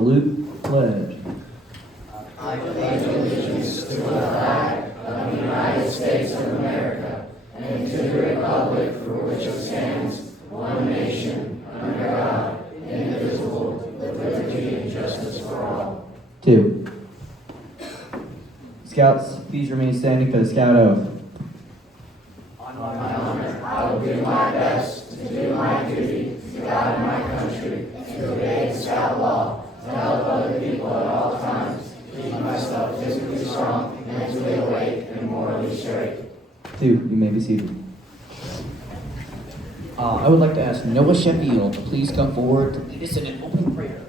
Salute, pledge. I pledge allegiance to the flag of the United States of America and to the republic for which it stands, one nation, under God, indivisible, with liberty and justice for all. 2. Scouts, please remain standing for the scout oath. On my honor, I will do my best to do my duty to God and my country, to obey the scout law, to help other people at all times, keep myself physically strong, mentally awake, and morally straight. 2. You may be seated. I would like to ask Noah Sheffield to please come forward to lead us in an open prayer.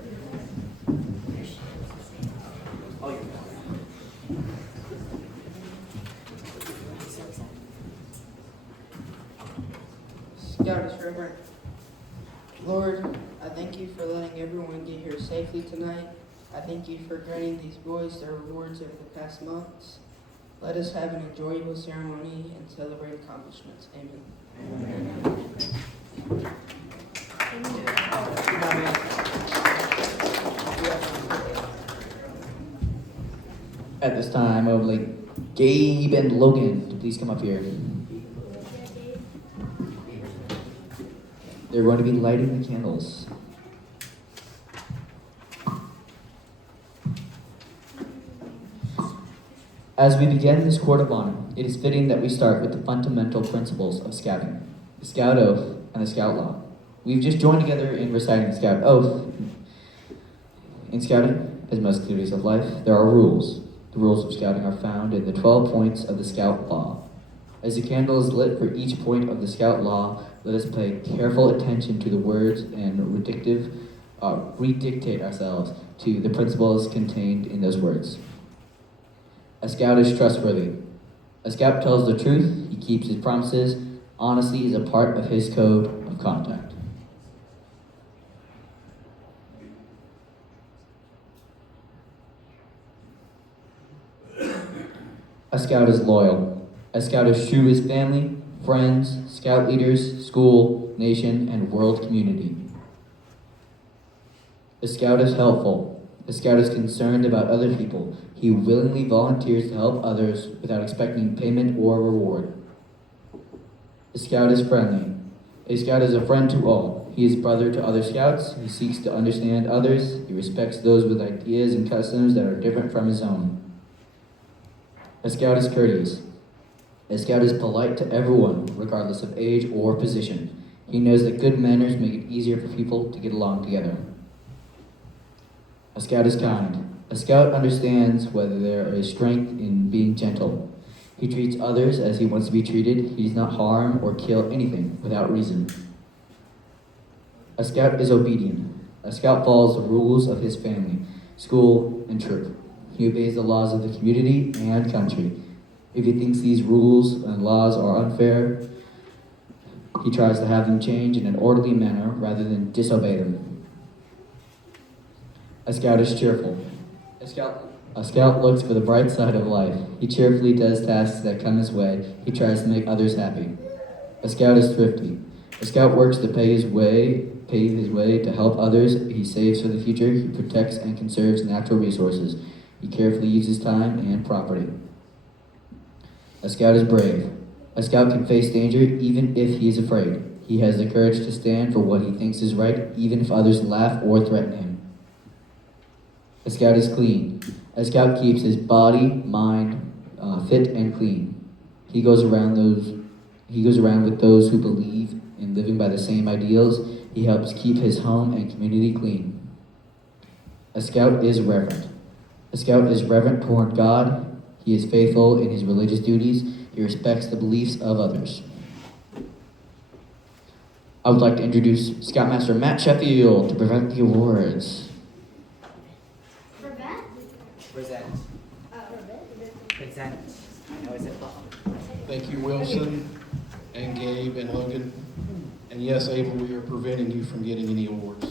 Scout is reverent. Lord, I thank you for letting everyone get here safely tonight. I thank you for granting these boys their rewards over the past months. Let us have an enjoyable ceremony and celebrate accomplishments. Amen. At this time, I would like Gabe and Logan to please come up here. They're going to be lighting the candles. As we begin this court of honor, it is fitting that we start with the fundamental principles of scouting, the scout oath and the scout law. We've just joined together in reciting the scout oath. In scouting, as most activities of life, there are rules. The rules of scouting are found in the 12 points of the scout law. As the candle is lit for each point of the scout law, let us pay careful attention to the words and redictate ourselves to the principles contained in those words. A scout is trustworthy. A scout tells the truth, he keeps his promises. Honesty is a part of his code of conduct. A scout is loyal. A scout is true to his family, friends, scout leaders, school, nation, and world community. A scout is helpful. A scout is concerned about other people. He willingly volunteers to help others without expecting payment or reward. A scout is friendly. A scout is a friend to all. He is brother to other scouts. He seeks to understand others. He respects those with ideas and customs that are different from his own. A scout is courteous. A scout is polite to everyone, regardless of age or position. He knows that good manners make it easier for people to get along together. A scout is kind. A scout understands whether there is strength in being gentle. He treats others as he wants to be treated. He does not harm or kill anything without reason. A scout is obedient. A scout follows the rules of his family, school, and troop. He obeys the laws of the community and country. If he thinks these rules and laws are unfair, he tries to have them change in an orderly manner rather than disobey them. A scout is cheerful. A scout looks for the bright side of life. He cheerfully does tasks that come his way. He tries to make others happy. A scout is thrifty. A scout works to pave his way to help others. He saves for the future. He protects and conserves natural resources. He carefully uses time and property. A scout is brave. A scout can face danger even if he is afraid. He has the courage to stand for what he thinks is right, even if others laugh or threaten him. A scout is clean. A scout keeps his body, mind, fit and clean. He goes around with those who believe in living by the same ideals. He helps keep his home and community clean. A scout is reverent. A scout is reverent toward God. He is faithful in his religious duties. He respects the beliefs of others. I would like to introduce Scoutmaster Matt Sheffield to present the awards. Present. Thank you, Wilson, and Gabe, and Logan. And yes, Abel, we are preventing you from getting any awards.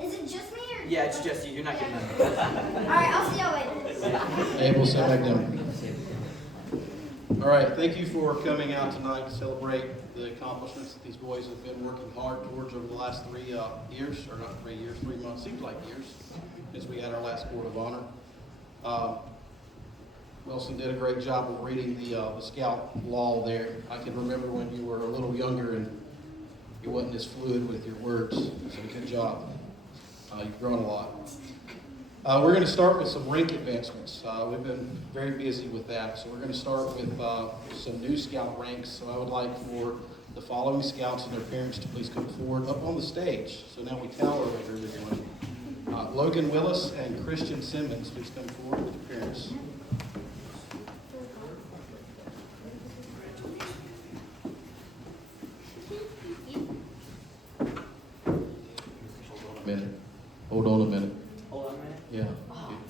Is it just me or? Yeah, it's just you. You're not getting them. Alright, I'll see y'all later. Abel, sit back down. All right, thank you for coming out tonight to celebrate the accomplishments that these boys have been working hard towards over the last 3 years, or not 3 years, 3 months, seems like years, since we had our last Board of Honor. Wilson did a great job of reading the Scout law there. I can remember when you were a little younger and you wasn't as fluid with your words, so good job. You've grown a lot. We're going to start with some rank advancements. We've been very busy with that, so we're going to start with some new Scout ranks. So I would like for the following Scouts and their parents to please come forward up on the stage. So now we tower over everyone. Logan Willis and Christian Simmons, please come forward with your parents. Hold on a minute. Yeah,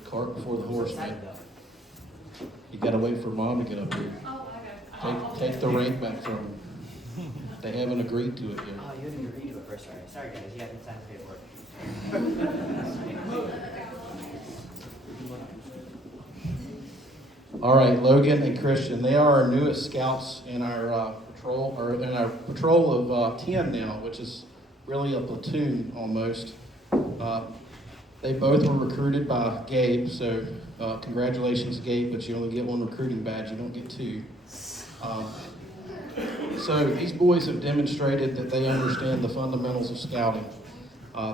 cart before the horse, man. You gotta wait for Mom to get up here. Take the rank back from them. They haven't agreed to it yet. Oh, you haven't agreed to it first. Sorry guys, you haven't signed the paperwork. All right, Logan and Christian, they are our newest Scouts in our patrol of 10 now, which is really a platoon almost. They both were recruited by Gabe, so congratulations, Gabe, but you only get one recruiting badge, you don't get two. So these boys have demonstrated that they understand the fundamentals of scouting.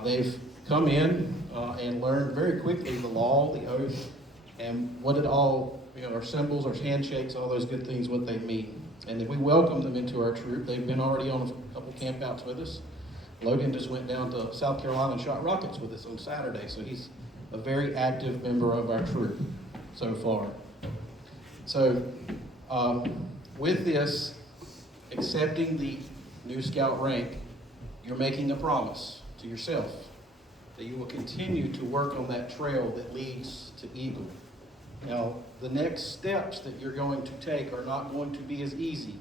They've come in and learned very quickly the law, the oath, and what it all, our symbols, our handshakes, all those good things, what they mean. And we welcome them into our troop. They've been already on a couple campouts with us. Logan just went down to South Carolina and shot rockets with us on Saturday, so he's a very active member of our troop so far. So with this, accepting the new Scout rank, you're making a promise to yourself that you will continue to work on that trail that leads to Eagle. Now, the next steps that you're going to take are not going to be as easy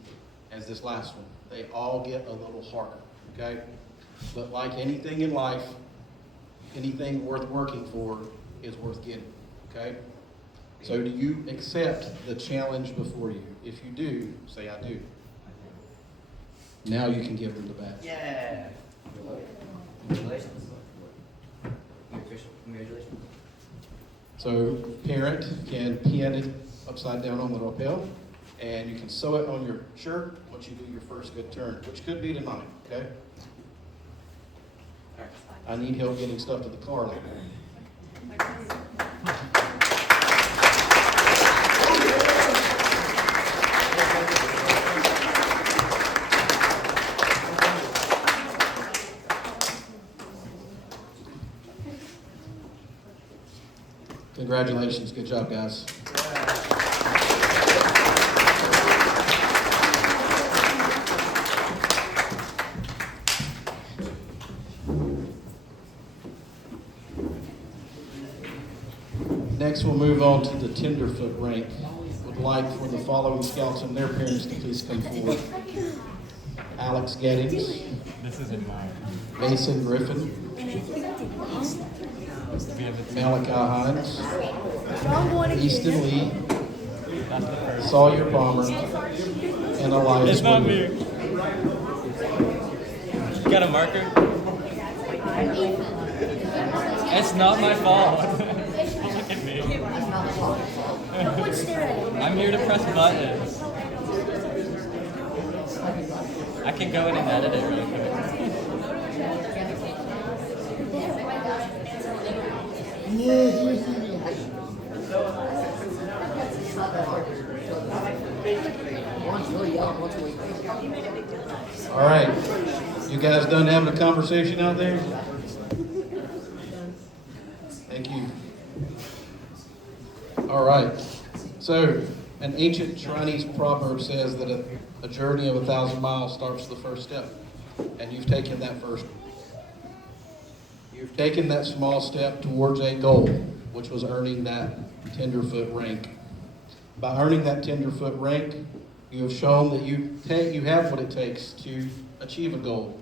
as this last one. They all get a little harder, okay? But like anything in life, anything worth working for is worth getting, okay? So do you accept the challenge before you? If you do, say I do. Now you can give them the badge. Yeah. Congratulations. Congratulations. So parent can pin it upside down on the lapel, and you can sew it on your shirt once you do your first good turn, which could be tonight, okay? I need help getting stuff to the car later. Congratulations, good job, guys. Next, we'll move on to the tenderfoot rank. Would like for the following Scouts and their parents to please come forward. Alex Gettings. This isn't mine. Mason Griffin. Malachi Hines. Easton Lee. That's the first. Sawyer Palmer. And Elias It's not Woodward. me. You got a marker? It's not my fault. Look at me. I'm here to press buttons. I can go in and edit it really quick. All right. You guys done having a conversation out there? Thank you. All right. So, an ancient Chinese proverb says that a journey of 1,000 miles starts with the first step. And you've taken that first one. You've taken that small step towards a goal, which was earning that tenderfoot rank. By earning that tenderfoot rank, you have shown that you have what it takes to achieve a goal.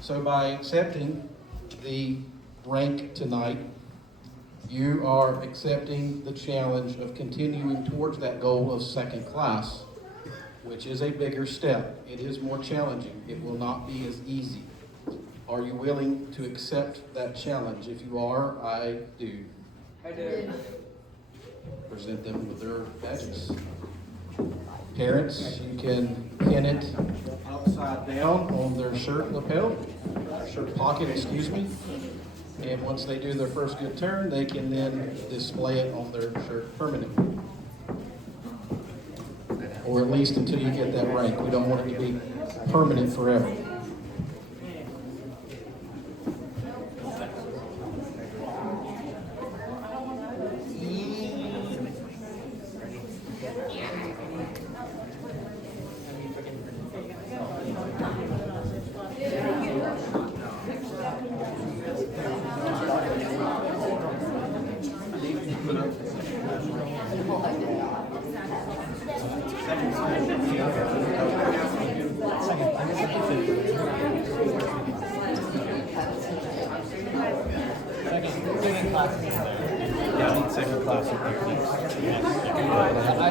So by accepting the rank tonight, you are accepting the challenge of continuing towards that goal of second class which is a bigger step. It is more challenging. It will not be as easy. Are you willing to accept that challenge? If you are, I do. I do. Present them with their badges. Parents, you can pin it upside down on their shirt lapel, shirt pocket, excuse me. And once they do their first good turn, they can then display it on their shirt permanently. Or at least until you get that rank. We don't want it to be permanent forever.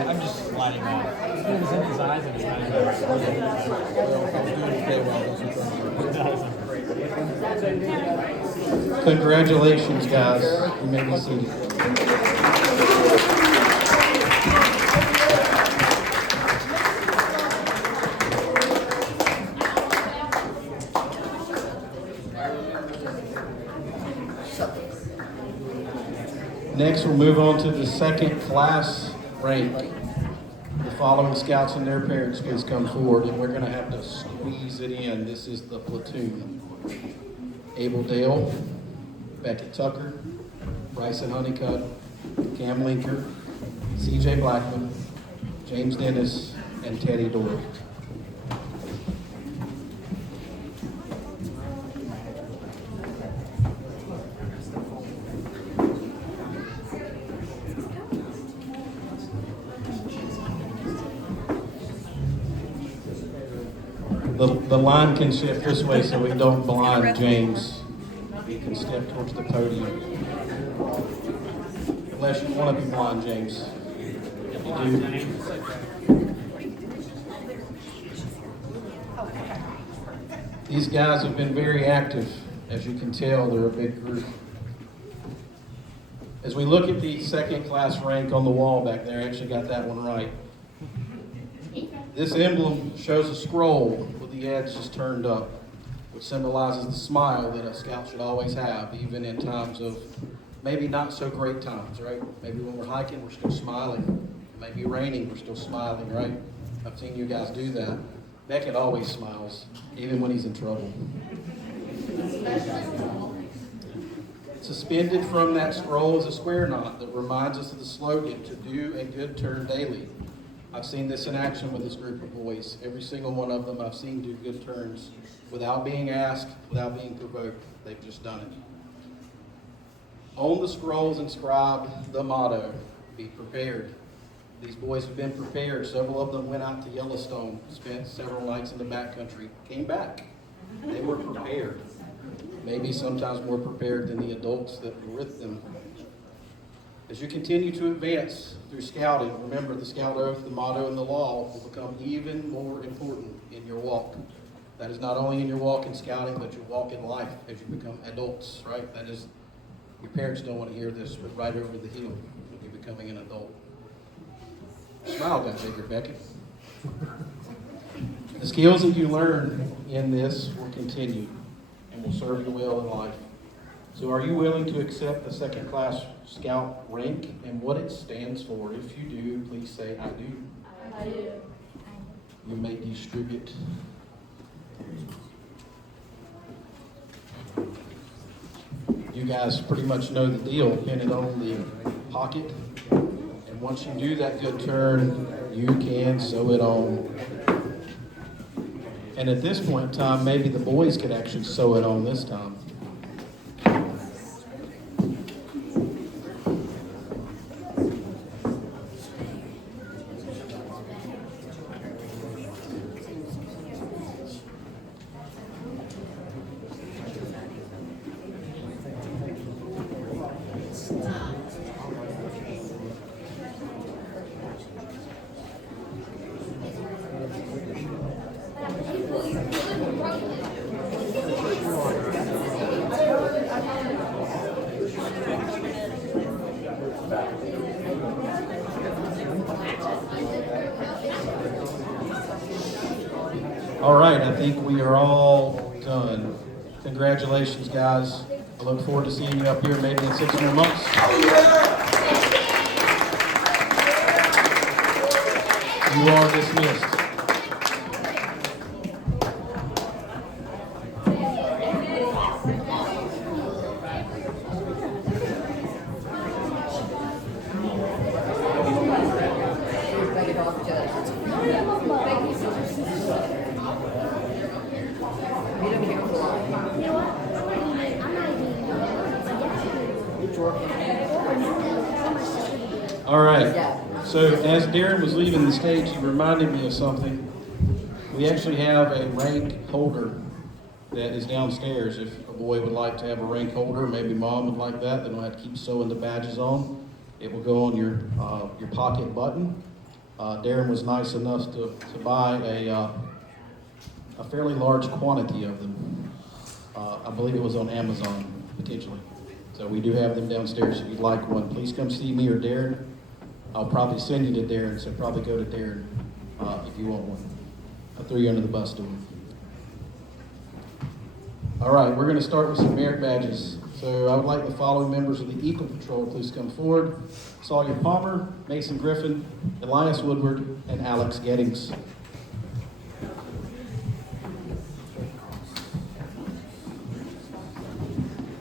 I'm just sliding out. It was in his eyes and his Congratulations, guys. You may be seated. Next, we'll move on to the second class rank. The following scouts and their parents please come forward, and we're going to have to squeeze it in. This is the platoon. Abel Dale, Beckett Tucker, Bryson Honeycutt, Cam Linker, CJ Blackman, James Dennis, and Teddy Doyle. The line can shift this way so we don't blind James. You can step towards the podium. Unless you want to be blind, James. If you do. These guys have been very active. As you can tell, they're a big group. As we look at the second class rank on the wall back there, I actually got that one right. This emblem shows a scroll with the edge just turned up, which symbolizes the smile that a scout should always have, even in times of maybe not so great times, right? Maybe when we're hiking, we're still smiling. Maybe raining, we're still smiling, right? I've seen you guys do that. Beckett always smiles, even when he's in trouble. Suspended from that scroll is a square knot that reminds us of the slogan, to do a good turn daily. I've seen this in action with this group of boys. Every single one of them I've seen do good turns without being asked, without being provoked. They've just done it. On the scrolls inscribed the motto, be prepared. These boys have been prepared. Several of them went out to Yellowstone, spent several nights in the backcountry, came back. They were prepared. Maybe sometimes more prepared than the adults that were with them. As you continue to advance through scouting, remember the scout oath, the motto, and the law will become even more important in your walk. That is not only in your walk in scouting, but your walk in life as you become adults, right? That is, your parents don't want to hear this, but right over the hill when you're becoming an adult. Smile got bigger, Beckett. The skills that you learn in this will continue and will serve you well in life. So are you willing to accept the second class scout rank and what it stands for? If you do, please say, I do. I do. You may distribute. You guys pretty much know the deal. Pin it on the pocket. And once you do that good turn, you can sew it on. And at this point in time, maybe the boys could actually sew it on this time. All right, I think we are all done. Congratulations, guys. I look forward to seeing you up here maybe in 6 more months. You are dismissed. All right. So as Darren was leaving the stage, he reminded me of something. We actually have a rank holder that is downstairs. If a boy would like to have a rank holder, maybe mom would like that, they don't have to keep sewing the badges on. It will go on your pocket button. Darren was nice enough to buy a fairly large quantity of them. I believe it was on Amazon, potentially. So we do have them downstairs. If you'd like one, please come see me or Darren. I'll probably send you to Darren, so probably go to Darren if you want one. I'll throw you under the bus to him. All right, we're going to start with some merit badges. So I would like the following members of the Eagle Patrol please come forward. Sawyer Palmer, Mason Griffin, Elias Woodward, and Alex Gettings.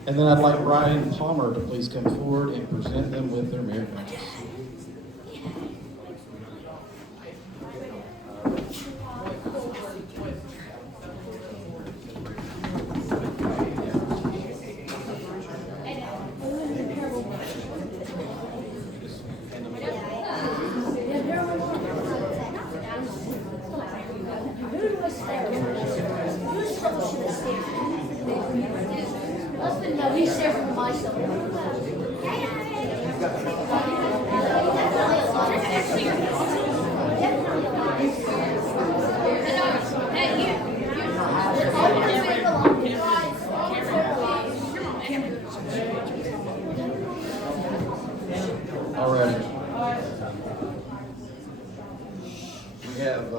And then I'd like Ryan Palmer to please come forward and present them with their merit badges. We have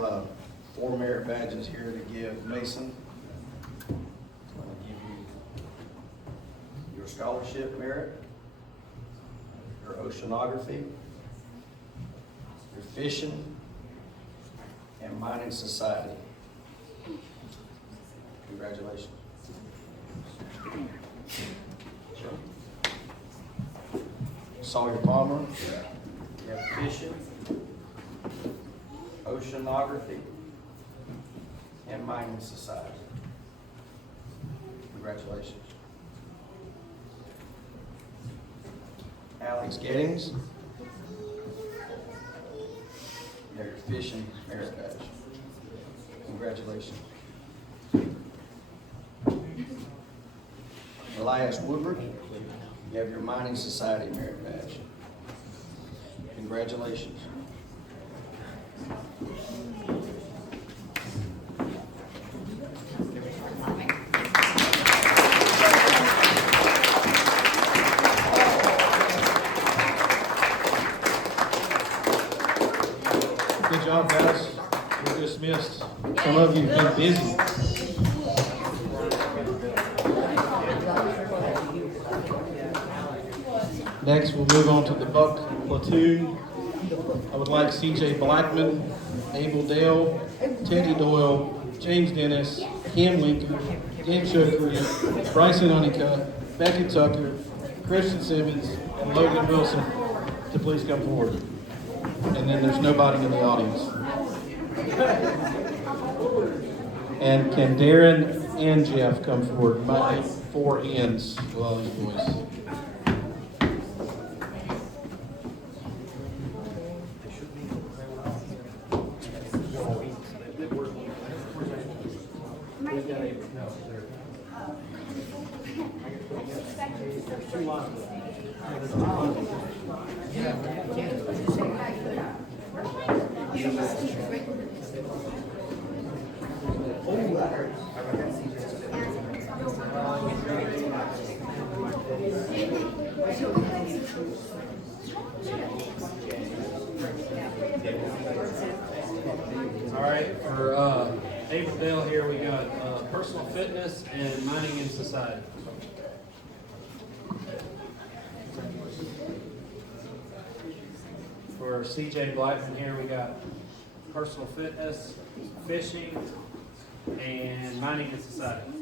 4 merit badges here to give Mason. I'm going to give you your scholarship merit, your oceanography, your fishing, and mining society. Congratulations. Sawyer Palmer, you have fishing, oceanography, and mining society. Congratulations. Alex Gettings, you have your fishing merit badge. Congratulations. Elias Woodward, you have your mining society merit badge. Congratulations. Good job, guys. You're dismissed. Some of you have been busy. Next, we'll move on to the Buck Platoon. I would like C.J. Blackman, Abel Dale, Teddy Doyle, James Dennis, Cam Linker, Gabe Shokri, Bryson Honeycutt, Beckett Tucker, Christian Simmons, and Logan Wilson to please come forward. And then there's nobody in the audience. And can Darren and Jeff come forward? You might need 4 ends with all these boys. personal fitness and mining in society. For CJ Blyton here, we got personal fitness, fishing, and mining in society.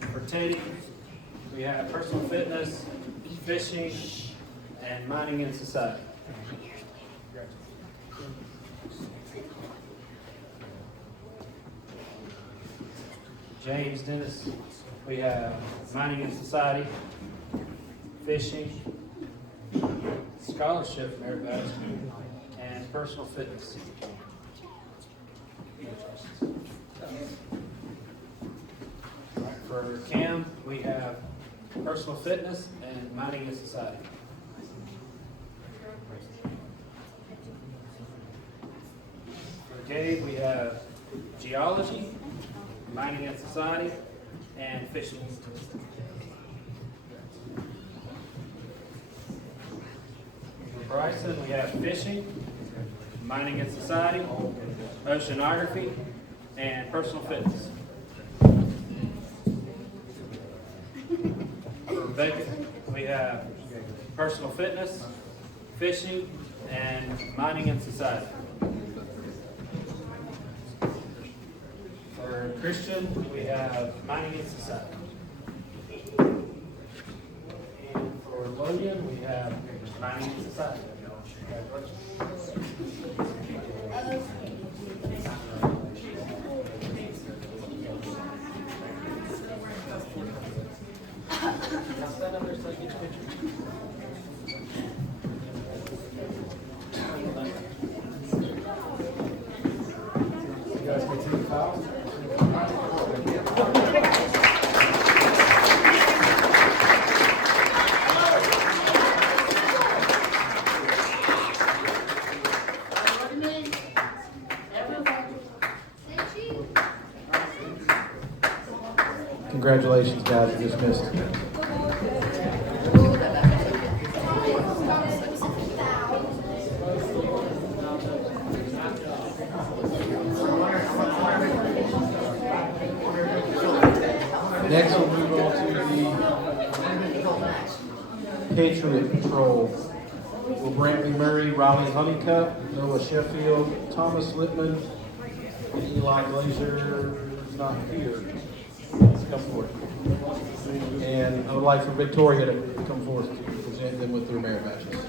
For Teddy, we have personal fitness, fishing, and mining in society. James Dennis, we have mining in society, fishing, scholarship merit badge, and personal fitness. For Cam, we have personal fitness and mining in society. For Gabe, we have geology, mining in society, and fishing. For Bryson, we have fishing, mining in society, oceanography, and personal fitness. For Rebecca, we have personal fitness, fishing, and mining in society. For Christian, we have mining in society. And for Logan, we have mining in society. Now stand up there so I get your picture. You guys can see the files? Congratulations, guys, you're dismissed. Next, we'll move on to the Patriot Patrol. Will Brantley Murray, Riley Honeycutt, Noah Sheffield, Thomas Littman, and Eli Glazer is not here. Come forward. And I would like for Victoria to come forward to present them with their merit badges.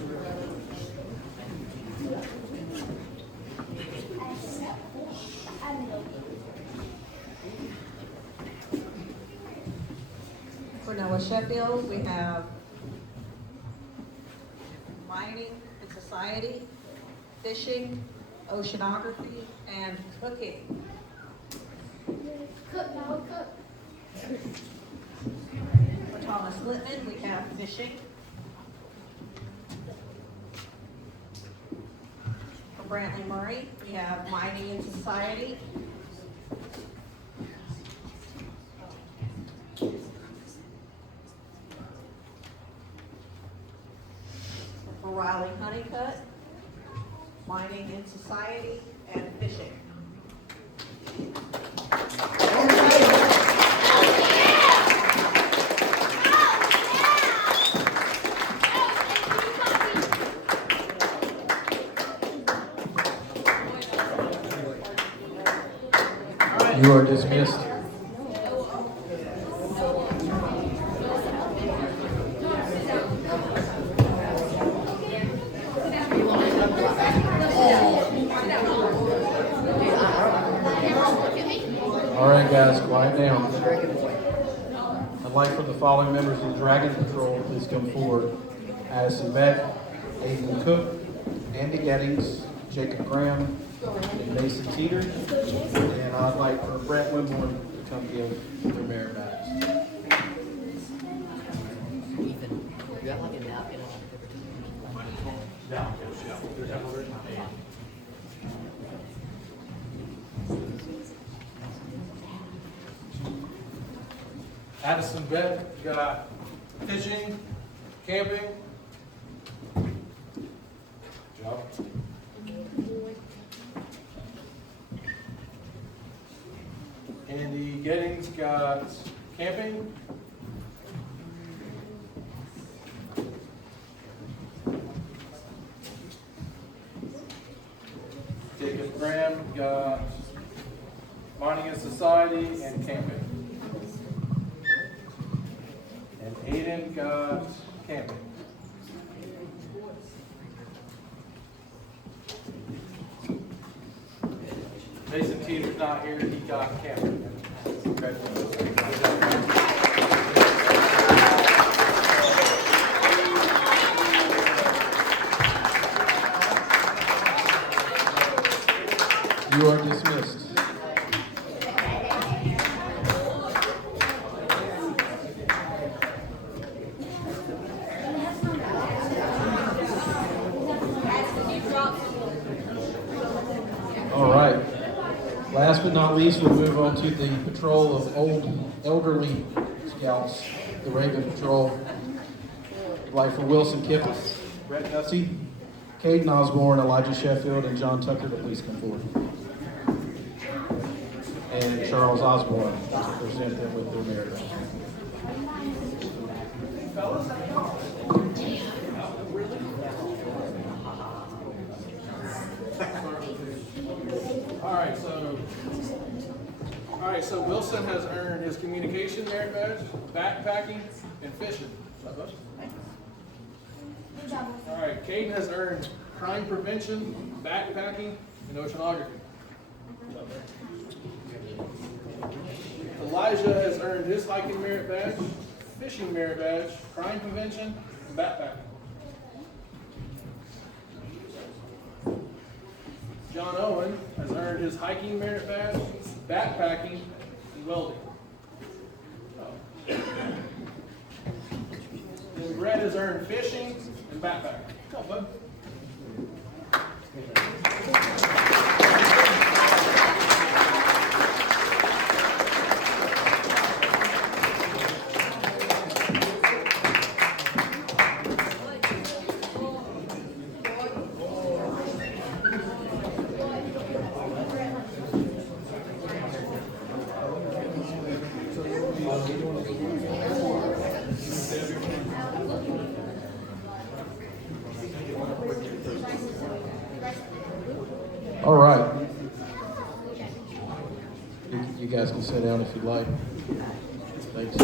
For Noah Sheffield, we have mining and society, fishing, oceanography, and cooking. Cook, now cook. For Thomas Littman, we have fishing. For Brantley Murray, we have mining and society. For Riley Honeycutt, mining and society, and fishing. You are dismissed. All right, guys, quiet down. I'd like for the following members of the Dragon Patrol to please come forward. Addison Beck, Aiden Cook, Andy Gettings, Jacob Graham, and Mason Teeter. And I'd like for Brett Wimborne to come give their merit badge. Ethan, you have like a napkin on Addison Beck, you got fishing, camping. Good job. Andy Gettings got camping. Jacob Graham got mining and society and camping. And Aiden got camping. Mason Teeter's not here, he got camping. Congratulations. You are dismissed. All right. Last but not least, we'll move on to the patrol of old elderly scouts, the Raven Patrol. I'd like for Wilson Kippis, Brett Gussie, Caden Osborne, Elijah Sheffield, and John Tucker to please come forward. And Charles Osborne to present them with their merit badge. All right, so Wilson has earned his communication merit badge, backpacking, and fishing. All right, Caden has earned crime prevention, backpacking, and oceanography. Elijah has earned his hiking merit badge, fishing merit badge, crime prevention, and backpacking. John Owen has earned his hiking merit badge, backpacking, and welding. And Brett has earned fishing and backpacking. Come on, bud. All right. You guys can sit down if you'd like. Thanks.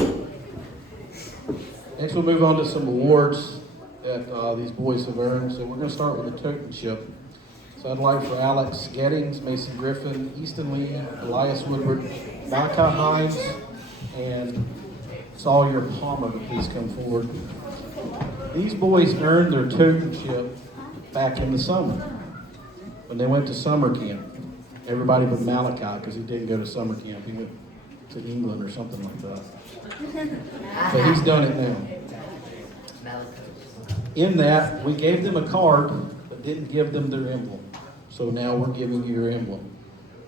Next, we'll move on to some awards that these boys have earned. So we're going to start with the tokenship. So I'd like for Alex Gettings, Mason Griffin, Easton Lee, Elias Woodward, Micah Hines, and Sawyer Palmer to please come forward. These boys earned their tokenship back in the summer when they went to summer camp. Everybody but Malachi, because he didn't go to summer camp. He went to England or something like that. But he's done it now. In that, we gave them a card, but didn't give them their emblem. So now we're giving you your emblem.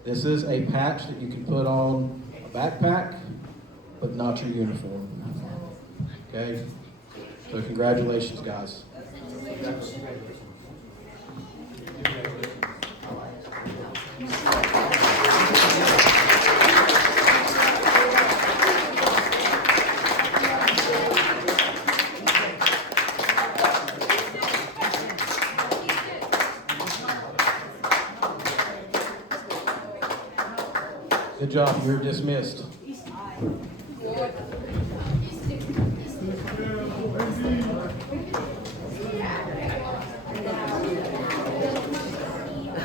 This is a patch that you can put on a backpack, but not your uniform. Okay? So congratulations, guys. Good job. You're dismissed.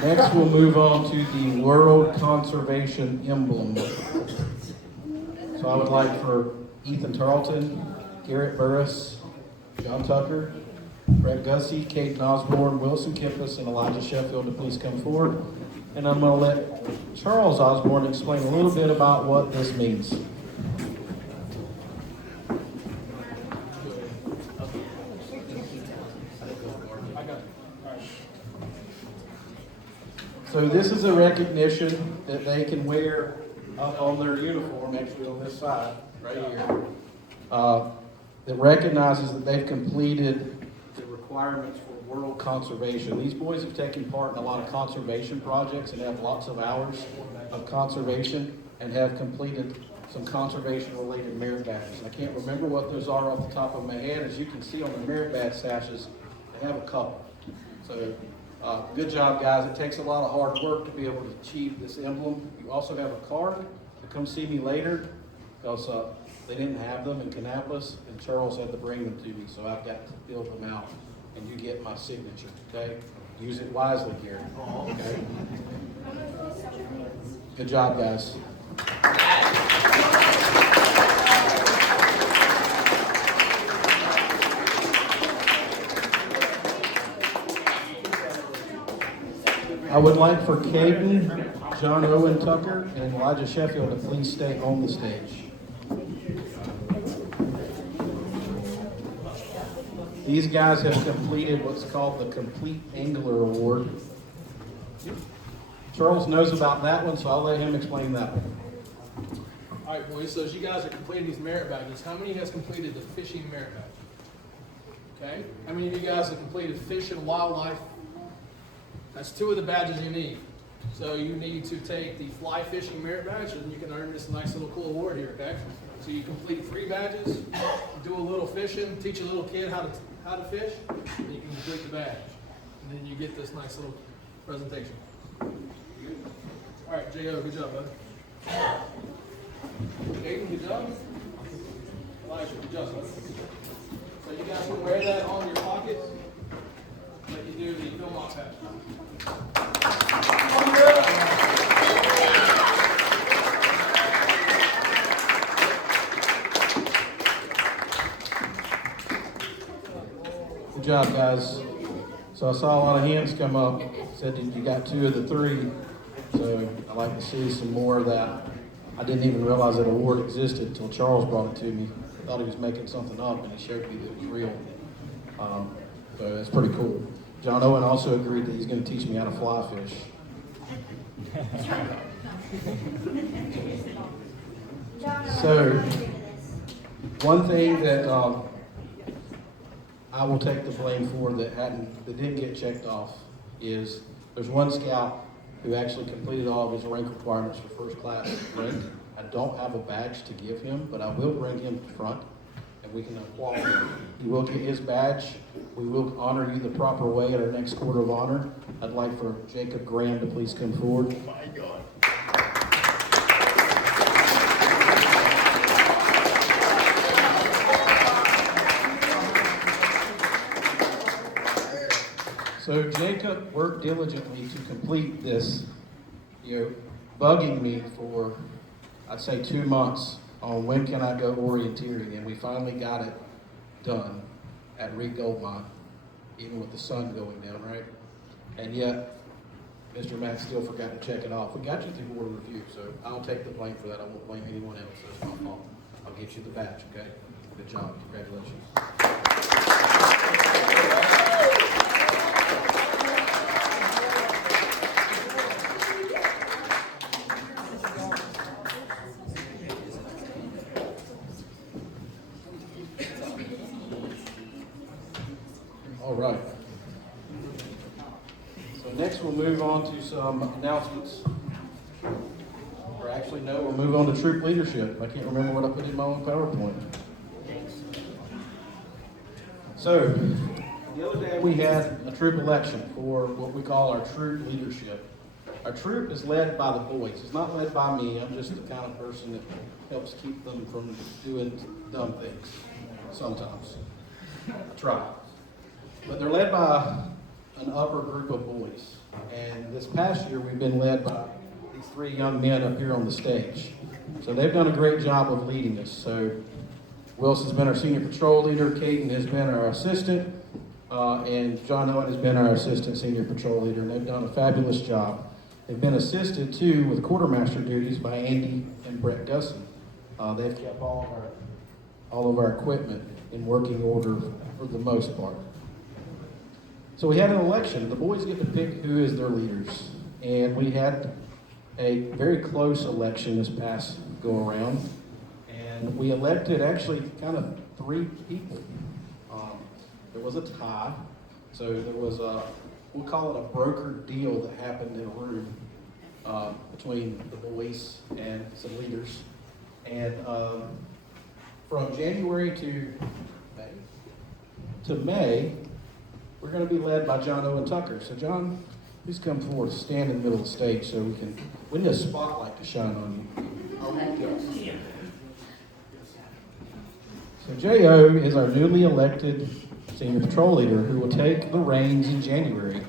Next, we'll move on to the World Conservation Emblem. So I would like for Ethan Tarleton, Garrett Burris, John Tucker, Brett Gussie, Caden Osborne, Wilson Kippis, and Elijah Sheffield to please come forward. And I'm going to let Charles Osborne explain a little bit about what this means. So this is a recognition that they can wear up on their uniform, actually on this side, right here, that recognizes that they've completed the requirements for world conservation. These boys have taken part in a lot of conservation projects and have lots of hours of conservation. and have completed some conservation-related merit badges. I can't remember what those are off the top of my head. As you can see on the merit badge sashes, they have a couple. So, good job, guys. It takes a lot of hard work to be able to achieve this emblem. You also have a card to come see me later, because they didn't have them in Kannapolis, and Charles had to bring them to me, so I've got to fill them out, and you get my signature, okay? Use it wisely here, okay? Good job, guys. I would like for Caden, John Owen Tucker, and Elijah Sheffield to please stay on the stage. These guys have completed what's called the Complete Angler Award. Charles knows about that one, so I'll let him explain that one. All right, boys, so as you guys are completing these merit badges, how many has completed the fishing merit badge? Okay, how many of you guys have completed fish and wildlife? That's 2 of the badges you need. So you need to take the fly fishing merit badge, and you can earn this nice little cool award here, okay? So you complete 3 badges, do a little fishing, teach a little kid how to fish, and you can complete the badge. And then you get this nice little presentation. All right, J.O., good job, bud. Aiden, good job. Elijah, good job, bud. So you guys can wear that on your pockets, like you do the film off hat. Good job, guys. So I saw a lot of hands come up. Said that you got 2 of the 3. So I'd like to see some more of that. I didn't even realize that award existed until Charles brought it to me. I thought he was making something up, and he showed me that it was real. So that's pretty cool. John Owen also agreed that he's going to teach me how to fly fish. So, one thing that I will take the blame for that didn't get checked off is there's one scout who actually completed all of his rank requirements for first class rank. I don't have a badge to give him, but I will bring him to front and we can applaud him. He will get his badge. We will honor you the proper way at our next quarter of honor. I'd like for Jacob Graham to please come forward. Oh my God. So Jacob worked diligently to complete this, bugging me for, I'd say, 2 months on when can I go orienteering, and we finally got it done at Reed Gold Mine, even with the sun going down, right? And yet, Mr. Matt still forgot to check it off. We got you through board review, so I'll take the blame for that. I won't blame anyone else. That's my fault. I'll get you the badge, okay? Good job. Congratulations. All right. So next we'll move on to some announcements. Or actually, no, we'll move on to troop leadership. I can't remember what I put in my own PowerPoint. So, the other day we had a troop election for what we call our troop leadership. Our troop is led by the boys. It's not led by me. I'm just the kind of person that helps keep them from doing dumb things sometimes. I try. But they're led by an upper group of boys. And this past year, we've been led by these 3 young men up here on the stage. So they've done a great job of leading us. So Wilson's been our senior patrol leader, Caden has been our assistant, and John Owen has been our assistant senior patrol leader, and they've done a fabulous job. They've been assisted, too, with quartermaster duties by Andy and Brett Gusson. They've kept all of our equipment in working order for the most part. So we had an election. The boys get to pick who is their leaders. And we had a very close election this past go-around. And we elected actually kind of 3 people. There was a tie. So there was we'll call it a brokered deal that happened in a room. between the boys and some leaders. And from January to May, we're going to be led by John Owen Tucker. So John, please come forward, stand in the middle of the stage so we need a spotlight to shine on you. So J.O. is our newly elected senior patrol leader who will take the reins in January.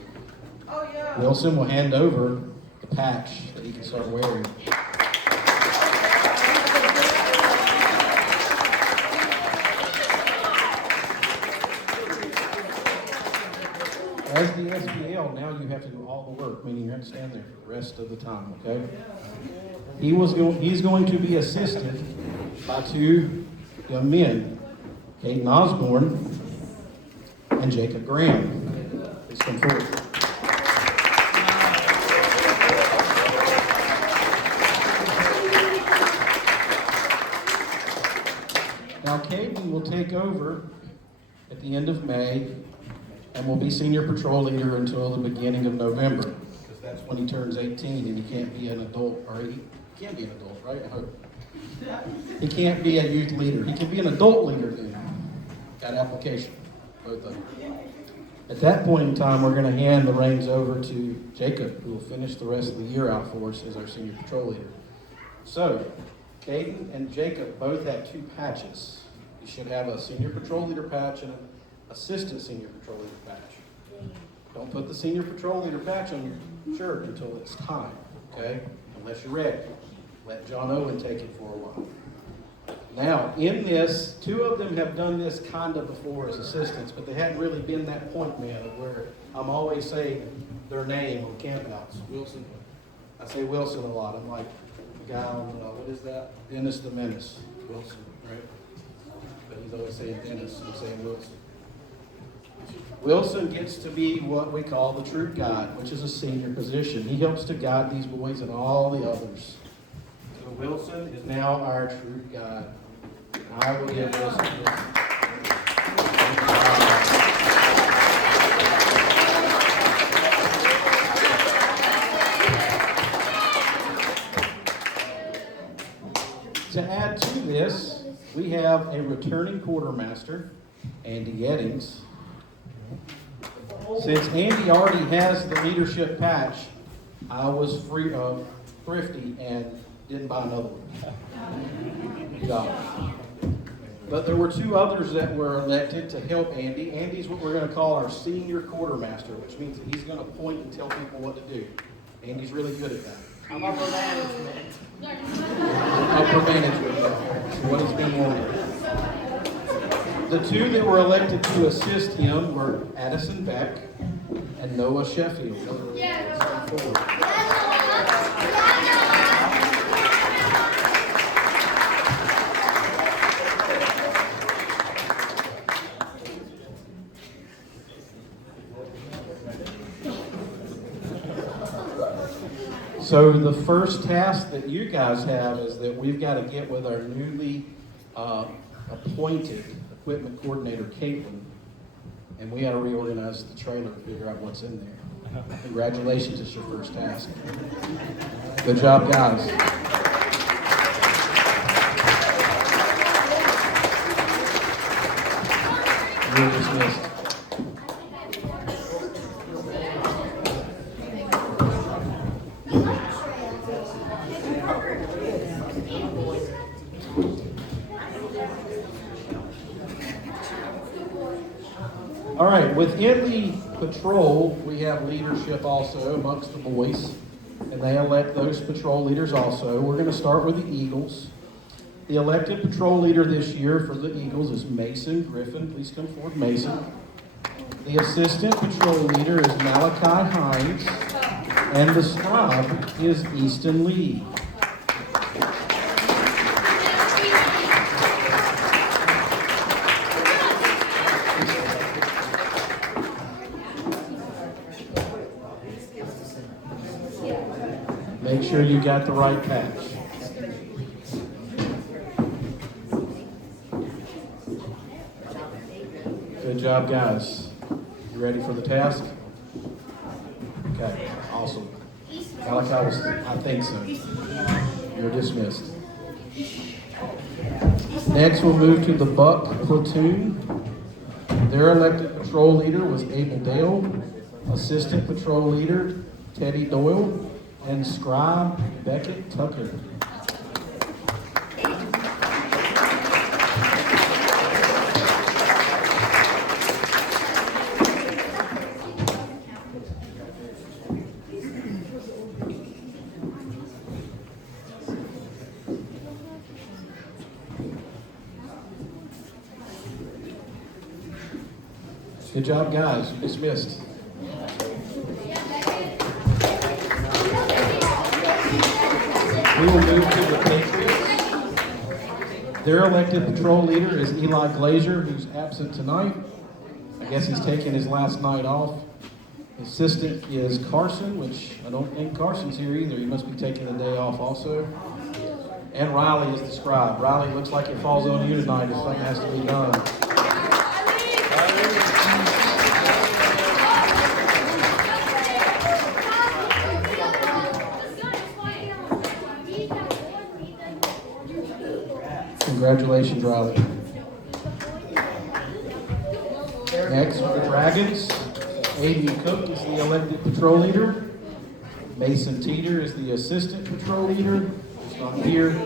Wilson will hand over the patch that he can start wearing. As the SPL, now you have to do all the work, meaning you have to stand there for the rest of the time, okay? He's going to be assisted by two young men, Caden Osborne and Jacob Graham. Please come forward. Now, Caden will take over at the end of May and will be senior patrol leader until the beginning of November, because that's when he turns 18 and he can't be an adult, or he can be an adult, right? I hope. He can't be a youth leader. He can be an adult leader then. Got application, both of them. At that point in time, we're going to hand the reins over to Jacob, who will finish the rest of the year out for us as our senior patrol leader. So, Caden and Jacob both have two patches. You should have a senior patrol leader patch and an assistant senior patrol leader patch. Don't put the senior patrol leader patch on your shirt until it's time, okay? Unless you're ready. Let John Owen take it for a while. Now, in this, two of them have done this kind of before as assistants, but they hadn't really been that point man of where I'm always saying their name on campouts. Wilson. I say Wilson a lot. I'm like the guy on, what is that? Dennis the Menace. Wilson, right? But he's always saying Dennis. I'm saying Wilson. Wilson gets to be what we call the troop guide, which is a senior position. He helps to guide these boys and all the others. So Wilson is now our troop guide. I will give Wilson this. To add to this, we have a returning quartermaster, Andy Yeddings. Since Andy already has the leadership patch, I was thrifty and didn't buy another one. So, but there were two others that were elected to help Andy. Andy's what we're going to call our senior quartermaster, which means that he's going to point and tell people what to do. Andy's really good at that. I'm upper management. Upper management, what he's been wanting. The two that were elected to assist him were Addison Beck and Noah Sheffield. So the first task that you guys have is that we've got to get with our newly appointed equipment coordinator, Caitlin, and we got to reorganize the trailer and figure out what's in there. Congratulations, it's your first task. Good job, guys. You're dismissed. All right, within the patrol, we have leadership also amongst the boys, and they elect those patrol leaders also. We're going to start with the Eagles. The elected patrol leader this year for the Eagles is Mason Griffin. Please come forward, Mason. The assistant patrol leader is Malachi Hines, and the scribe is Easton Lee. Make sure you got the right patch. Good job, guys. You ready for the task? Okay, awesome. I think so. You're dismissed. Next, we'll move to the Buck Platoon. Their elected patrol leader was Abel Dale, assistant patrol leader Teddy Doyle, and scribe Beckett Tucker. Good job, guys. You're dismissed. We will move to the Patriots. Their elected patrol leader is Eli Glazier, who's absent tonight. I guess he's taking his last night off. Assistant is Carson, which I don't think Carson's here either. He must be taking the day off also. And Riley is the scribe. Riley, looks like it falls on you tonight if something has to be done. Congratulations, Riley. Next, for the Dragons, A.D. Cook is the elected patrol leader. Mason Teeter is the assistant patrol leader. He's not here.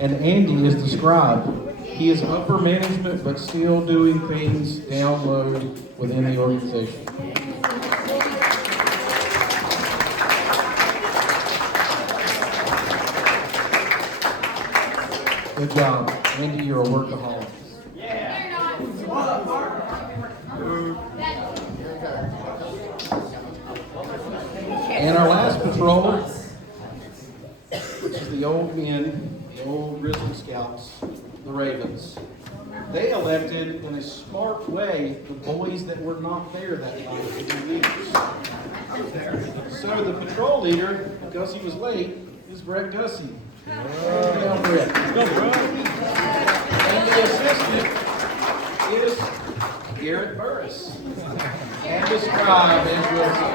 And Andy is the scribe. He is upper management, but still doing things down low within the organization. Good job. Andy, you're a workaholic. And our last patrol, which is the old men, the old grizzly scouts, the Ravens. They elected, in a smart way, the boys that were not there that night to be leaders. So the patrol leader, because he was late, is Brett Gussie. And the assistant is Garrett Burris. And the scribe is Wilson.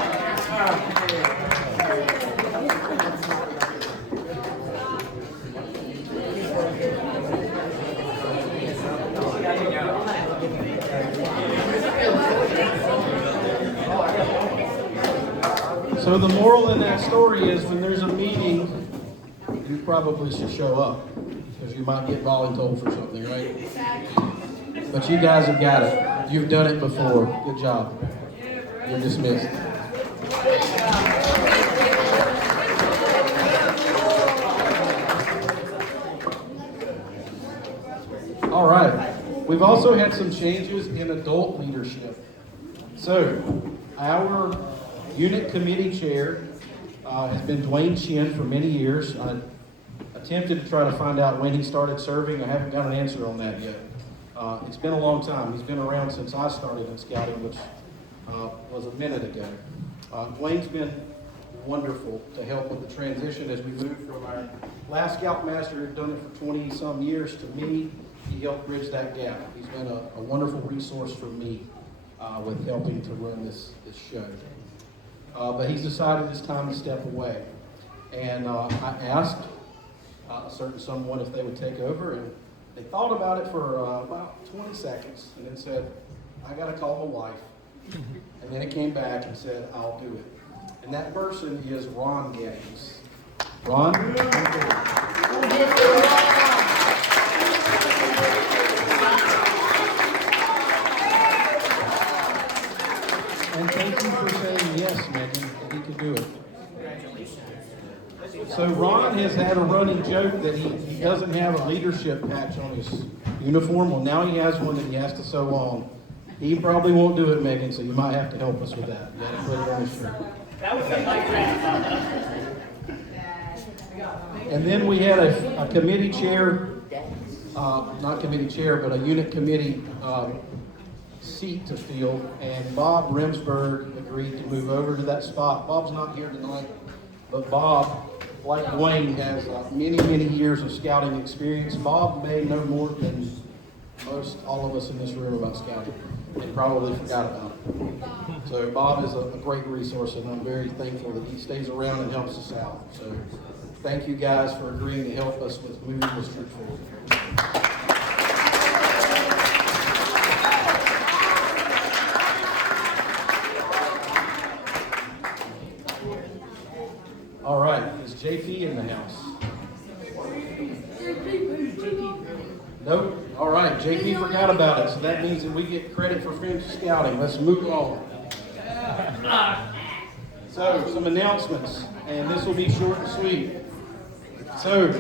So the moral in that story is when there's a meeting, you probably should show up because you might get voluntold for something, right? But you guys have got it. You've done it before. Good job. You're dismissed. All right. We've also had some changes in adult leadership. So, our unit committee chair has been Dwayne Chin for many years. I attempted to try to find out when he started serving. I haven't got an answer on that yet. It's been a long time. He's been around since I started in scouting, which was a minute ago. Dwayne's been wonderful to help with the transition as we move from our last scoutmaster who'd done it for 20-some years to me. He helped bridge that gap. He's been a wonderful resource for me with helping to run this show. But he's decided it's time to step away. And I asked a certain someone if they would take over, and they thought about it for about 20 seconds and then said, I got to call my wife. And then it came back and said, I'll do it. And that person is Ron Gaines. Ron? And thank you for saying yes, Megan, that he could do it. So Ron has had a running joke that he doesn't have a leadership patch on his uniform. Well, now he has one that he has to sew on. He probably won't do it, Megan, so you might have to help us with that. You got to put it on his shirt. That would be like And then we had a committee chair, not committee chair, but a unit committee seat to fill, and Bob Remsburg agreed to move over to that spot. Bob's not here tonight, but Bob, like Dwayne, has many, many years of scouting experience. Bob may know more than most all of us in this room about scouting. They probably forgot about it. So Bob is a great resource, and I'm very thankful that he stays around and helps us out. So thank you guys for agreeing to help us with moving this church forward. All right, is JP in the house? Nope. All right, JP forgot about it, so that means that we get credit for Friends of Scouting. Let's move on. So, some announcements, and this will be short and sweet. So,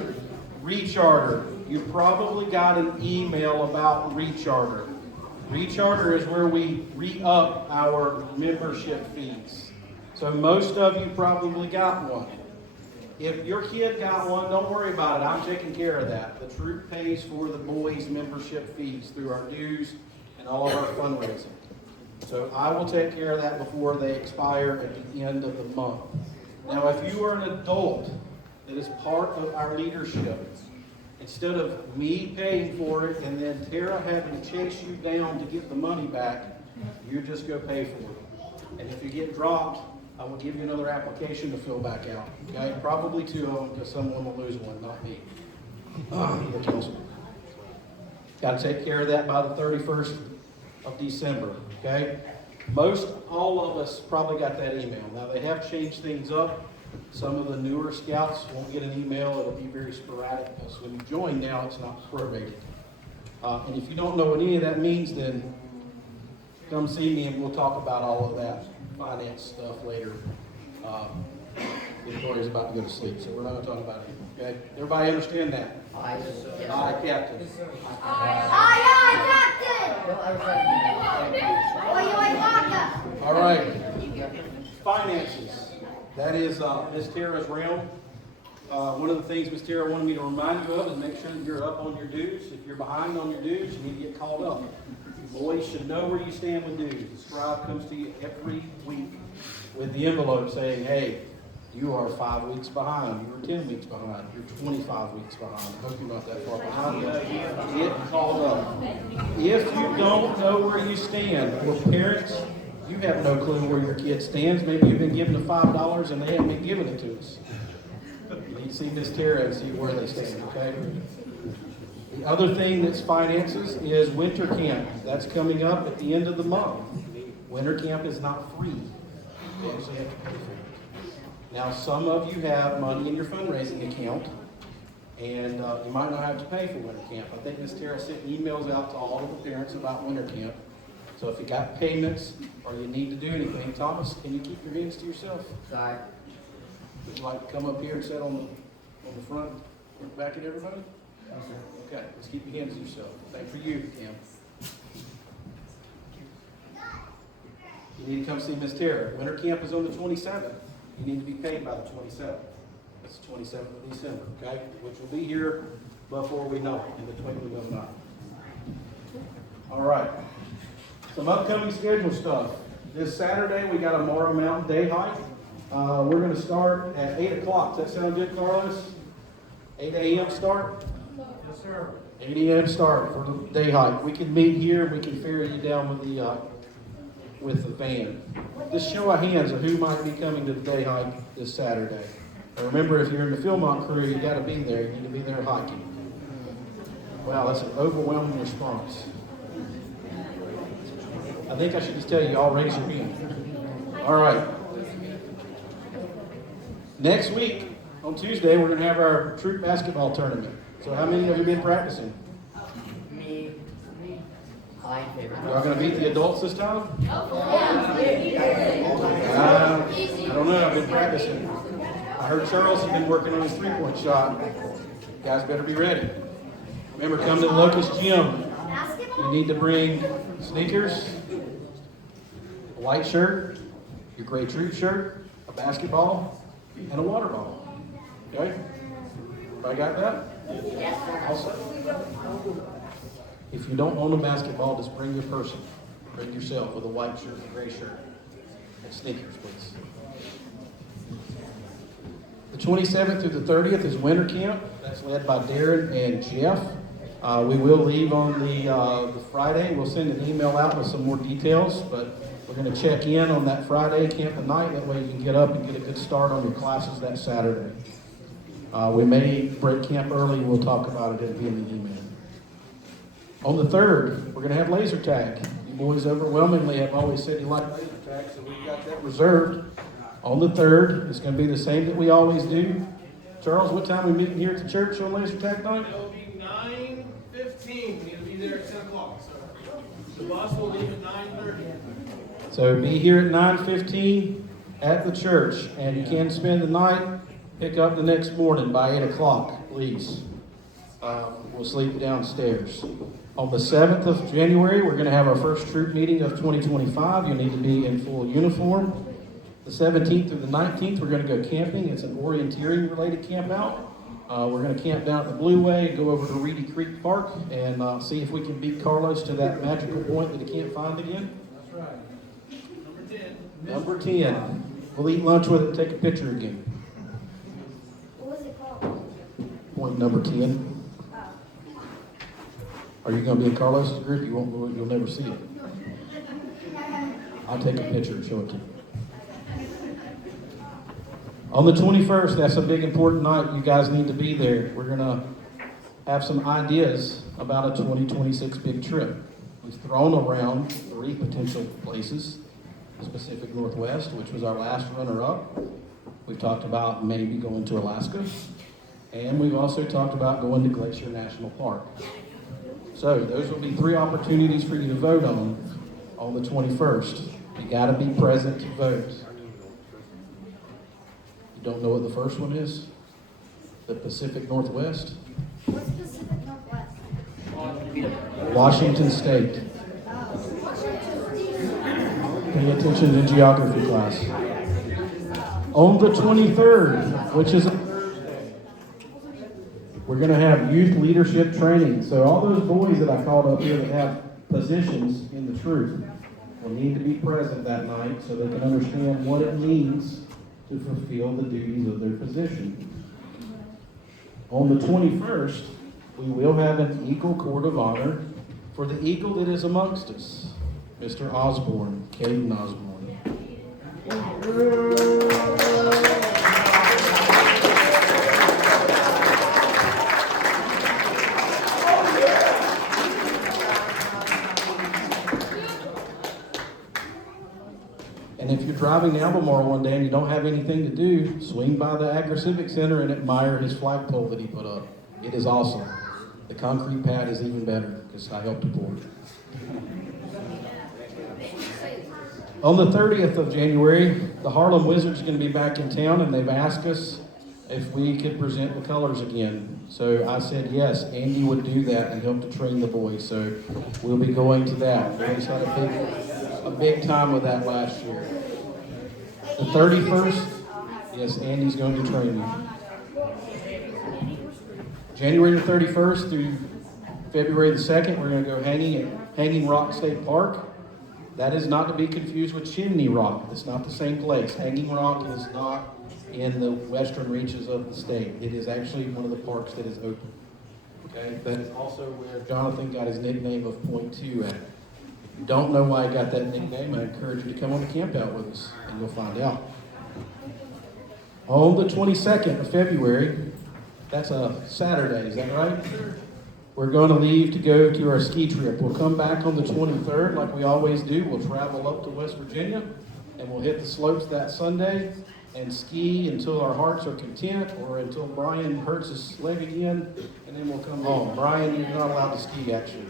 Recharter. You probably got an email about Recharter. Recharter is where we re-up our membership fees. So most of you probably got one. If your kid got one, don't worry about it. I'm taking care of that. The troop pays for the boys' membership fees through our dues and all of our fundraising. So I will take care of that before they expire at the end of the month. Now, if you are an adult that is part of our leadership, instead of me paying for it and then Tara having to chase you down to get the money back, you just go pay for it. And if you get dropped, I will give you another application to fill back out. Okay? Probably 2 of them, because someone will lose one, not me. The council. Got to take care of that by the 31st of December. Okay? Most all of us probably got that email. Now they have changed things up. Some of the newer scouts won't get an email. It'll be very sporadic because when you join now, it's not prorated. And if you don't know what any of that means, then come see me and we'll talk about all of that finance stuff later. Victoria's about to go to sleep, so we're not going to talk about it. Okay? Everybody understand that? Aye, Captain. Aye, Captain. All right. Finances. That is Miss Tara's realm. One of the things Miss Tara wanted me to remind you of is make sure that you're up on your dues. If you're behind on your dues, you need to get called up. Boys should know where you stand with dues. The scribe comes to you every week with the envelope saying, hey, you are 5 weeks behind. You were 10 weeks behind. You're 25 weeks behind. I hope you're not that far behind. Get called up. If you don't know where you stand, well, parents, you have no clue where your kid stands. Maybe you've been given the $5 and they haven't been giving it to us. You need to see Miss Tara and see where they stand, okay? The other thing that's finances is winter camp. That's coming up at the end of the month. Winter camp is not free. You actually have to pay for it. Now, some of you have money in your fundraising account, and you might not have to pay for winter camp. I think Ms. Tara sent emails out to all of the parents about winter camp. So if you got payments or you need to do anything, Thomas, can you keep your hands to yourself? Sorry. Would you like to come up here and sit on the front, look back at everybody? Okay, let's keep your hands to yourself. Thank for you, Cam. You need to come see Miss Tara. Winter camp is on the 27th. You need to be paid by the 27th. That's the 27th of December, okay? Which will be here before we know it, in the twinkling of an eye. All right. Some upcoming schedule stuff. This Saturday, we got a Morrow Mountain Day hike. We're going to start at 8 o'clock. Does that sound good, Carlos? 8 a.m. start? Yes, sir. 8 a.m. start for the day hike. We can meet here and we can ferry you down with the van. Just show of hands of who might be coming to the day hike this Saturday. And remember, if you're in the Philmont crew, you got to be there. You need to be there hiking. Wow, that's an overwhelming response. I think I should just tell you, all raise your hand. All right. Next week, on Tuesday, we're going to have our troop basketball tournament. So how many of you have been practicing? Me. I favorite. Y'all going to beat the adults this time? I don't know. I've been practicing. I heard Charles has been working on his three-point shot. You guys better be ready. Remember, come to the Locust Gym. You need to bring sneakers, a white shirt, your gray troop shirt, a basketball, and a water bottle. Okay? Everybody got that? Yes, sir. Also, if you don't own a basketball, just bring your person. Bring yourself with a white shirt, a gray shirt, and sneakers, please. The 27th through the 30th is winter camp. That's led by Darren and Jeff. We will leave on the Friday. We'll send an email out with some more details, but we're going to check in on that Friday, camp at night. That way you can get up and get a good start on your classes that Saturday. We may break camp early. We'll talk about it at the end of the email. On the 3rd, we're going to have laser tag. You boys overwhelmingly have always said you like laser tag, so we've got that reserved. On the 3rd, it's going to be the same that we always do. Charles, what time are we meeting here at the church on laser tag night? It'll be 9:15. We need to be there at 10 o'clock. So the bus will leave at 9:30. So be here at 9:15 at the church, and you can spend the night. Pick up the next morning by 8 o'clock, please. We'll sleep downstairs. On the 7th of January, we're going to have our first troop meeting of 2025. You need to be in full uniform. The 17th through the 19th, we're going to go camping. It's an orienteering-related camp out. We're going to camp down at the Blue Way, go over to Reedy Creek Park, and see if we can beat Carlos to that magical point that he can't find again. That's right. Number 10. Number 10. We'll eat lunch with it and take a picture again. What was it called? Point number 10. Are you going to be in Carlos's group? You'll never see it. I'll take a picture and show it to you. On the 21st, that's a big important night. You guys need to be there. We're going to have some ideas about a 2026 big trip. We've thrown around 3 potential places. The Pacific Northwest, which was our last runner-up. We've talked about maybe going to Alaska. And we've also talked about going to Glacier National Park. So those will be 3 opportunities for you to vote on the 21st. You got to be present to vote. You don't know what the first one is? The Pacific Northwest? What's Pacific Northwest? Washington State. Pay attention to geography class. On the 23rd, which is a Thursday, we're going to have youth leadership training. So all those boys that I called up here that have positions in the troop will need to be present that night so they can understand what it means to fulfill the duties of their position. On the 21st, we will have an Eagle Court of Honor for the eagle that is amongst us, Mr. Osborne, Caden Osborne. And if you're driving to Albemarle one day and you don't have anything to do, swing by the Agri-Civic Center and admire his flagpole that he put up. It is awesome. The concrete pad is even better because I helped to pour it. On the 30th of January, the Harlem Wizards are going to be back in town, and they've asked us if we could present the colors again. So I said yes, Andy would do that and help to train the boys. So we'll be going to that. We just had a big time with that last year. The 31st, yes, Andy's going to train you. January the 31st through February the 2nd, we're going to go hanging at Hanging Rock State Park. That is not to be confused with Chimney Rock. It's not the same place. Hanging Rock is not in the western reaches of the state. It is actually one of the parks that is open. Okay, that is also where Jonathan got his nickname of Point 2 at. If you don't know why I got that nickname, I encourage you to come on the camp out with us, and you'll find out. On the 22nd of February, that's a Saturday, is that right? We're going to leave to go to our ski trip. We'll come back on the 23rd like we always do. We'll travel up to West Virginia, and we'll hit the slopes that Sunday and ski until our hearts are content or until Brian hurts his leg again, and then we'll come home. Brian, you're not allowed to ski, actually.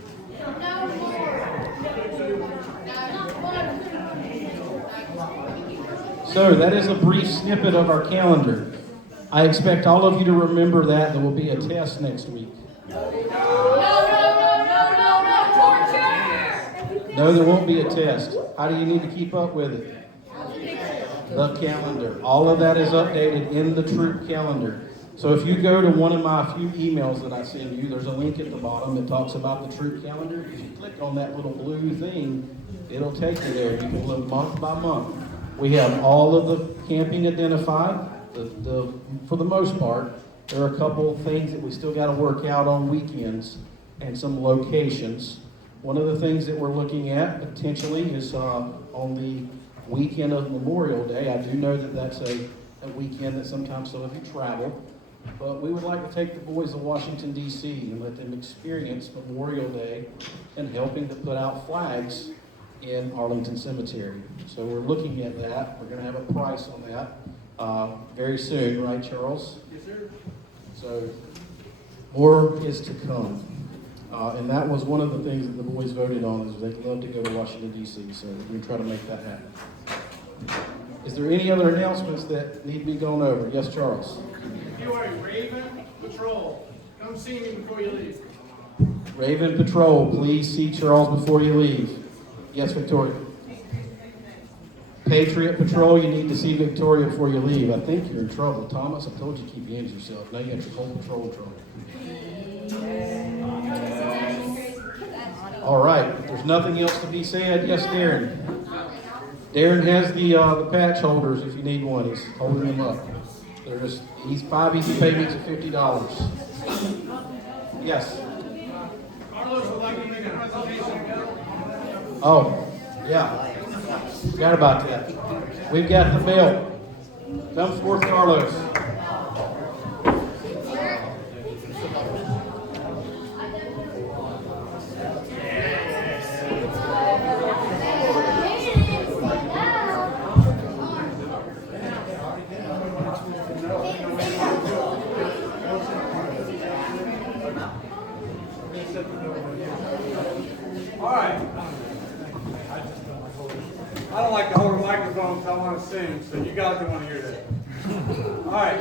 So that is a brief snippet of our calendar. I expect all of you to remember that. There will be a test next week. No, there won't be a test. How do you need to keep up with it? The calendar. All of that is updated in the troop calendar. So if you go to one of my few emails that I send you, there's a link at the bottom that talks about the troop calendar. If you click on that little blue thing, it'll take you there. You can look month by month. We have all of the camping identified. For the most part, there are a couple things that we still got to work out on weekends. and some locations. One of the things that we're looking at potentially is on the weekend of Memorial Day. I do know that that's a weekend that sometimes some of you travel, but we would like to take the boys to Washington, D.C. and let them experience Memorial Day and helping to put out flags in Arlington Cemetery. So we're looking at that. We're going to have a price on that very soon, right, Charles? Yes, sir. So more is to come. And that was one of the things that the boys voted on, is they'd love to go to Washington, D.C., so we're going to try to make that happen. Is there any other announcements that need to be gone over? Yes, Charles? If you are a Raven Patrol, come see me before you leave. Raven Patrol, please see Charles before you leave. Yes, Victoria? Patriot Patrol, you need to see Victoria before you leave. I think you're in trouble. Thomas, I told you to keep your hands to yourself. Now you got your whole patrol in trouble. All right, if there's nothing else to be said, yes, Darren. Darren has the patch holders if you need one. He's holding them up. He's 5 easy payments of $50. Yes. Carlos would like to make a presentation. Oh, yeah. Forgot about that. We've got the belt. Come forth, Carlos. All right. I don't like to hold a microphone because I want to sing, so you guys don't want to hear that. All right.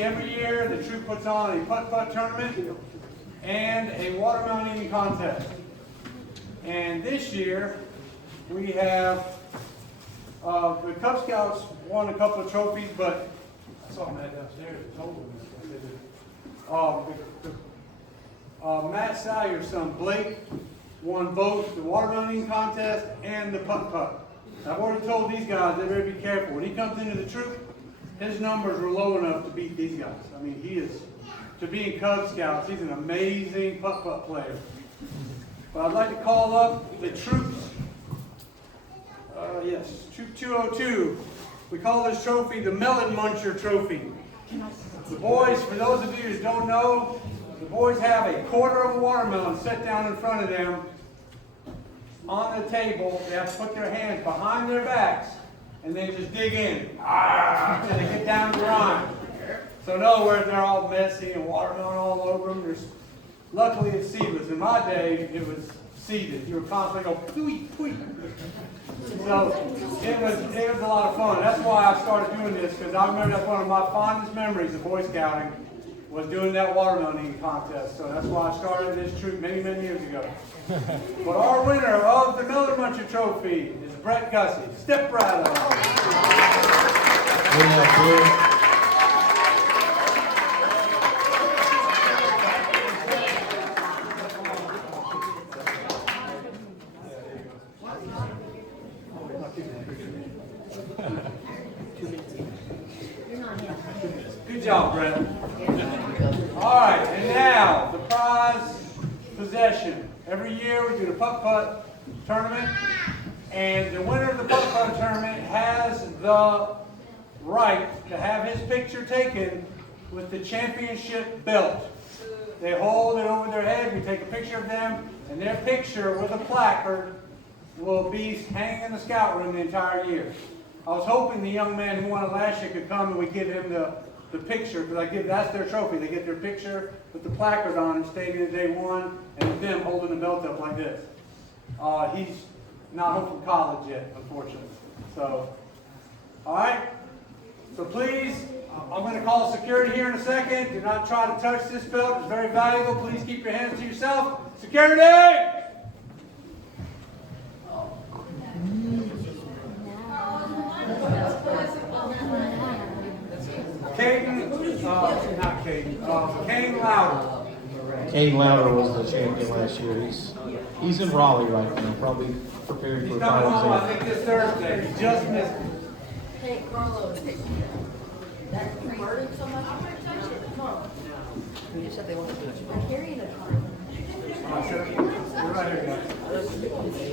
Every year, the troop puts on a putt-putt tournament and a watermelon eating contest. And this year, we have the Cub Scouts won a couple of trophies, but I saw Matt downstairs. I told him Matt Salyer's son, Blake, won both the watermelon eating contest and the putt-putt. I've already told these guys they better be careful. When he comes into the troop, his numbers are low enough to beat these guys. I mean, he is, to be in Cub Scouts, he's an amazing putt-putt player. But I'd like to call up the troops. Yes, Troop 202. We call this trophy the Melon Muncher Trophy. The boys, for those of you who don't know, the boys have a quarter of a watermelon set down in front of them on the table. They have to put their hands behind their backs and then just dig in until they get down to the rind. So in other words, they're all messy and watermelon all over them. Luckily it's seedless. In my day, it was seeded. You were constantly going, pooey, pooey. So it was a lot of fun. That's why I started doing this, because I remember that's one of my fondest memories of Boy Scouting was doing that watermelon eating contest. So that's why I started this troop many, many years ago. But our winner of the Miller Muncher Trophy is Brett Gussie. Step right up. Good job, Brett. All right, and now the prize possession. Every year we do the putt-putt tournament, and the winner of the putt-putt tournament has the right to have his picture taken with the championship belt. They hold it over their head, we take a picture of them, and their picture with a placard will be hanging in the scout room the entire year. I was hoping the young man who won it last year could come and we give him the picture, because that's their trophy. They get their picture with the placard on and stating that they won, and with them holding the belt up like this. He's not home from college yet, unfortunately. So, all right. So please, I'm going to call security here in a second. Do not try to touch this belt. It's very valuable. Please keep your hands to yourself. Security! Kane Louder. Kane Louder was the champion last year. He's in Raleigh right now, probably preparing for He's a coming final home, I exam. think, this Thursday. He just missed it. Hey, Carlos. That murdered so much. I'm going to touch it. Come on. You said they want to touch it. I'm carrying a car. You're right here, guys.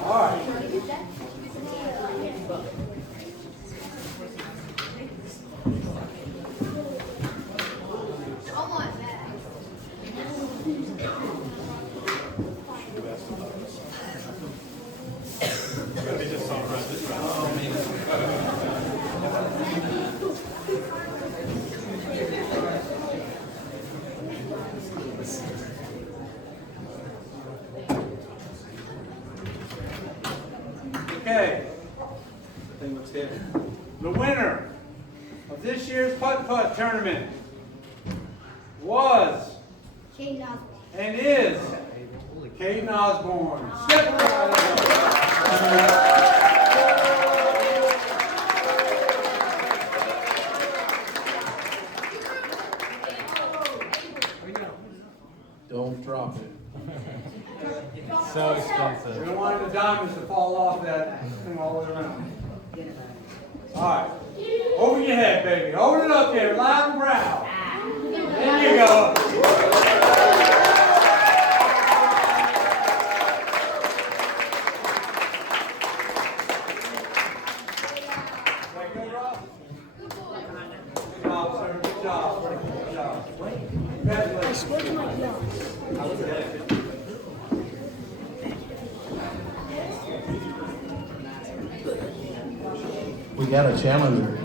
All right. Okay. The winner of this year's putt-putt tournament was and is Caden Osborne. Step right Don't drop it. So We expensive. don't want the diamonds to fall off that thing all the way around. All right. Over your head, baby. Hold it up there, loud and proud. There you go. Way good, Ross? Good job, sir. Good job. Good job. Congratulations. We got a challenger.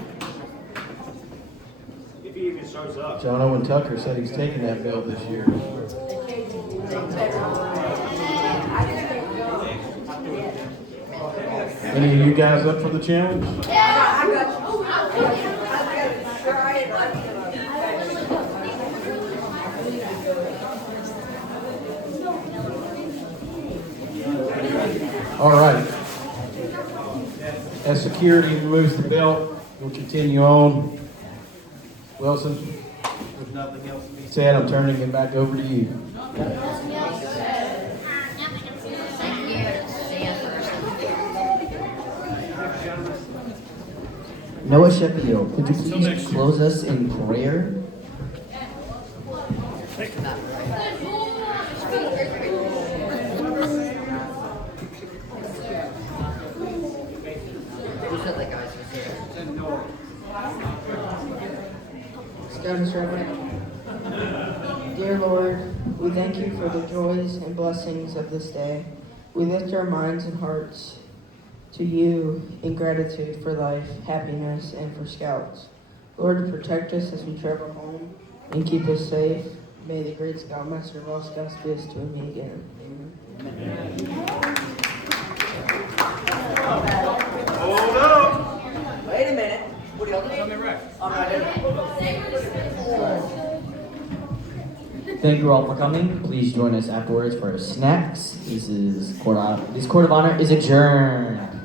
If he even shows up. John Owen Tucker said he's taking that belt this year. Any of you guys up for the challenge? All right. As security removes the belt, we'll continue on. Wilson, with nothing else to be said, I'm turning it back over to you. Noah Sheffield, could you please close us in prayer? Scout's Reverend. Dear Lord, we thank you for the joys and blessings of this day. We lift our minds and hearts to you in gratitude for life, happiness, and for Scouts. Lord, protect us as we travel home and keep us safe. May the great Scoutmaster of all Scouts be us to me again. Amen. Hold up. Wait a minute. What are y'all doing? I'm not doing it. Thank you all for coming. Please join us afterwards for snacks. This court of honor is adjourned.